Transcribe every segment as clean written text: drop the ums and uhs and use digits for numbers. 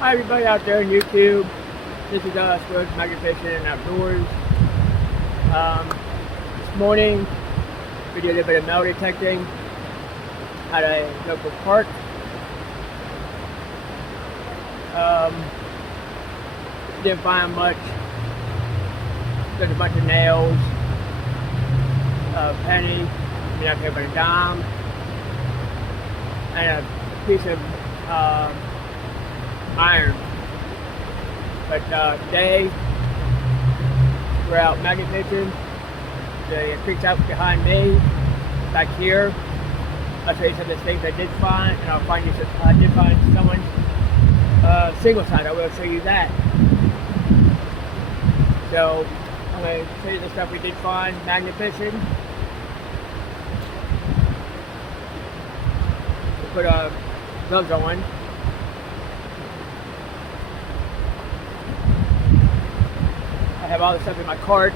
Hi everybody out there on YouTube. This is Squirrels Magnificent and Outdoors. This morning we did a little bit of metal detecting at a local park. Didn't find much. There's a bunch of nails, a penny, not here but a dime, and a piece of iron. But today we're out magnet fishing. The creek's out behind me, back here. I'll show you some of the things I did find, and I'll find you some. I did find someone's single side. I will show you that. So I'm going to show you the stuff we did find magnet fishing. We'll put gloves on. I have all the stuff in my cart.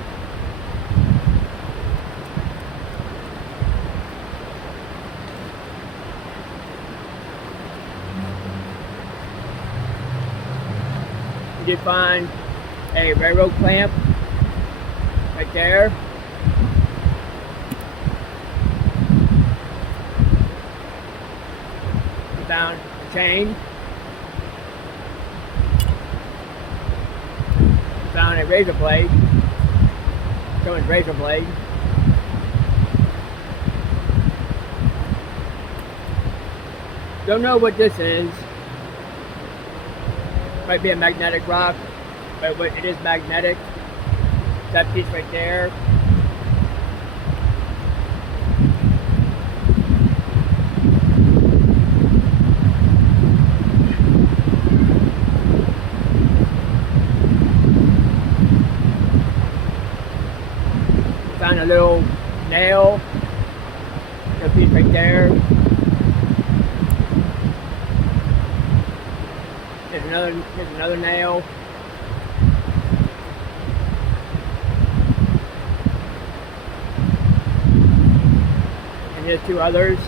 We did find a railroad clamp right there. We found a chain. Found a razor blade. Someone's razor blade. Don't know what this is. Might be a magnetic rock, but it is magnetic. That piece right there. Found a little nail. That piece right there. Here's another nail. And here's two others.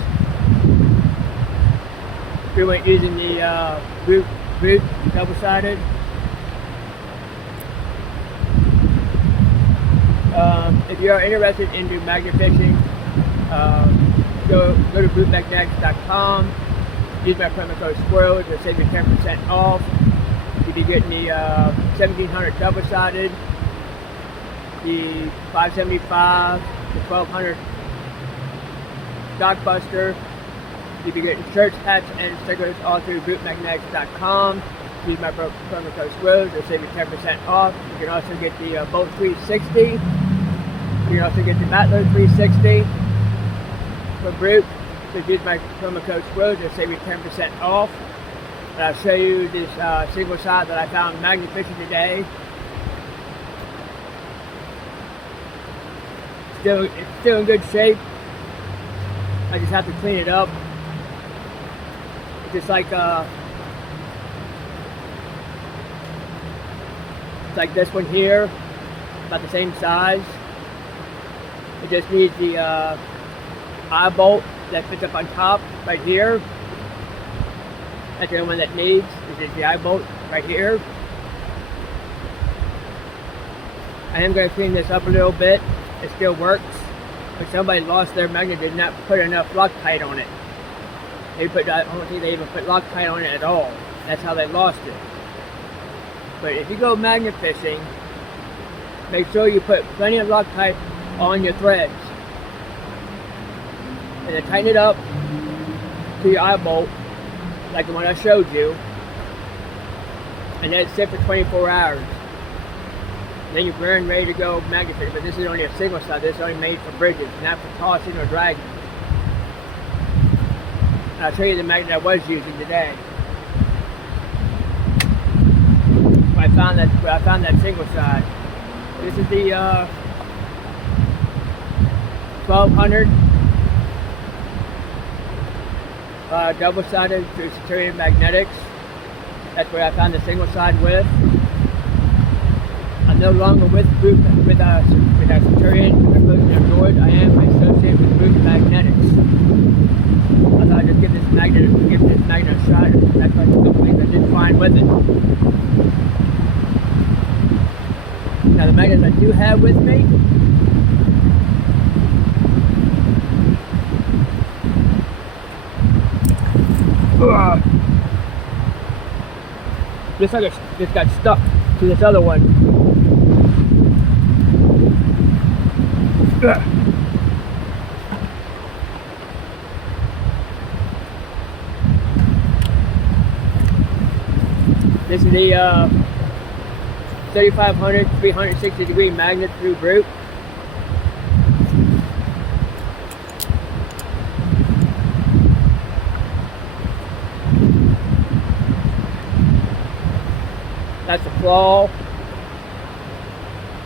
We went using the boot double-sided. If you are interested in magnet fishing, go to bootmagnetics.com. Use my promo code SQUIRREL to save you 10% off. You'll be getting the 1700 double-sided, the 575, the 1200 Stockbuster. You'll be getting shirts, hats, and stickers all through bootmagnetics.com. Use my promo code SQUIRREL to save you 10% off. You can also get the Bolt 360. You can also get the Battler 360 for Brute. So use my promo code SQUIRREL to save you 10% off. And I'll show you this single side that I found magnet fishing today. It's still in good shape. I just have to clean it up. It's just like it's like this one here, about the same size. It just needs the eye bolt that fits up on top right here. That's the only one that needs. This is the eye bolt right here. I am going to clean this up a little bit. It still works, but somebody lost their magnet, did not put enough Loctite on it. I don't think they even put Loctite on it at all. That's how they lost it. But if you go magnet fishing, make sure you put plenty of Loctite on your threads. And then tighten it up to your eye bolt, like the one I showed you. And then sit for 24 hours. Then you're very ready to go magnet fishing. But this is only a single side. This is only made for bridges, not for tossing or dragging. And I'll show you the magnet I was using today. I found that single side. This is the 1200 double-sided through Centurion Magnetics. That's where I found the single side with. I'm no longer with Centurion Outdoors. I am associated with Boot Magnetics. I thought I'd just give this magnet a shot. That's like the things I did find fishing with it. Now the magnets I do have with me, this got stuck to this other one. This is the 3500 360 degree magnet through group. That's the claw.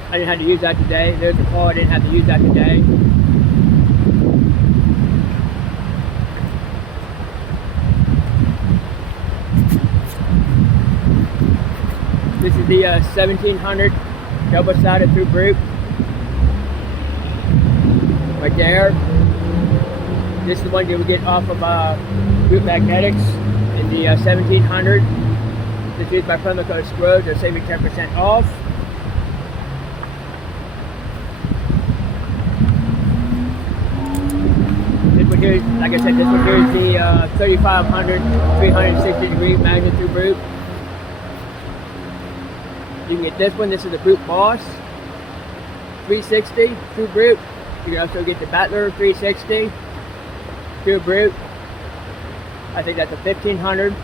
I didn't have to use that today. There's the claw. I didn't have to use that today. This is the 1700 double-sided through group. Right there. This is the one you would get off of Group Magnetics in the 1700. Just use my promo code SCROWS, they'll save you 10% off. This one here, like I said, this one here is the 3500 360 degree magnet through group. You can get this one. This is the Brute Boss 360 through group. You can also get the Battler 360 through group. I think that's a 1500.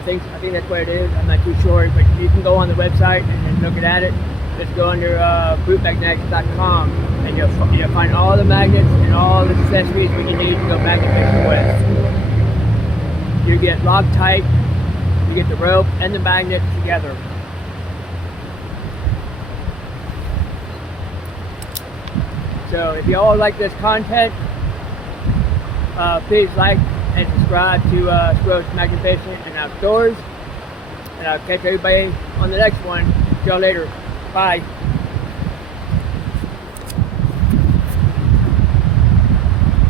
I think that's what it is. I'm not too sure, but you can go on the website and look at it. Just go under BruteMagnetics.com and you'll find all the magnets and all the accessories that you need to go magnet fishing with. You get Loctite, you get the rope and the magnet together. So if you all like this content, please like and subscribe to SCROWS Magnet Fishing and Outdoors. And I'll catch everybody on the next one. See y'all later. Bye.